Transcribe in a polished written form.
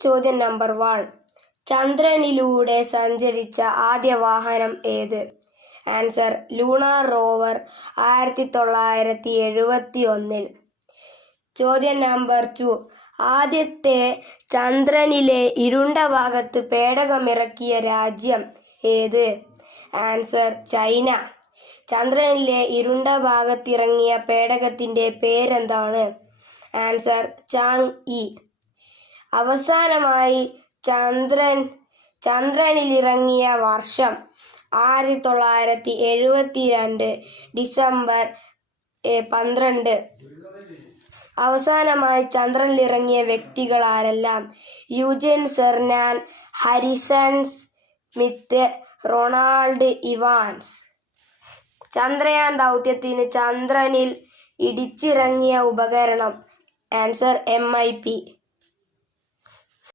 ചോദ്യം നമ്പർ 1. ചന്ദ്രനിലൂടെ സഞ്ചരിച്ച ആദ്യ വാഹനം ഏത്? Answer lunar rover 1971. ചോദ്യം നമ്പർ 2. ആദ്യത്തെ ചന്ദ്രനിലെ ഇരുണ്ട ഭാഗത്ത് പേടകമിറക്കിയ രാജ്യം ഏത്? Answer China. ചന്ദ്രനിലെ ഇരുണ്ട ഭാഗത്തിറങ്ങിയ പേടകത്തിന്റെ പേരെന്താണ്? Answer Chang-E. അവസാനമായി ചന്ദ്രനിലിറങ്ങിയ വർഷം 1972 ഡിസംബർ 12. അവസാനമായി ചന്ദ്രനിലിറങ്ങിയ വ്യക്തികൾ ആരെല്ലാം? Eugene Cernan, Harrison Smith, Ronald Evans. Chandrayaan ദൗത്യത്തിന് ചന്ദ്രനിൽ ഇടിച്ചിറങ്ങിയ ഉപകരണം? Answer MIP.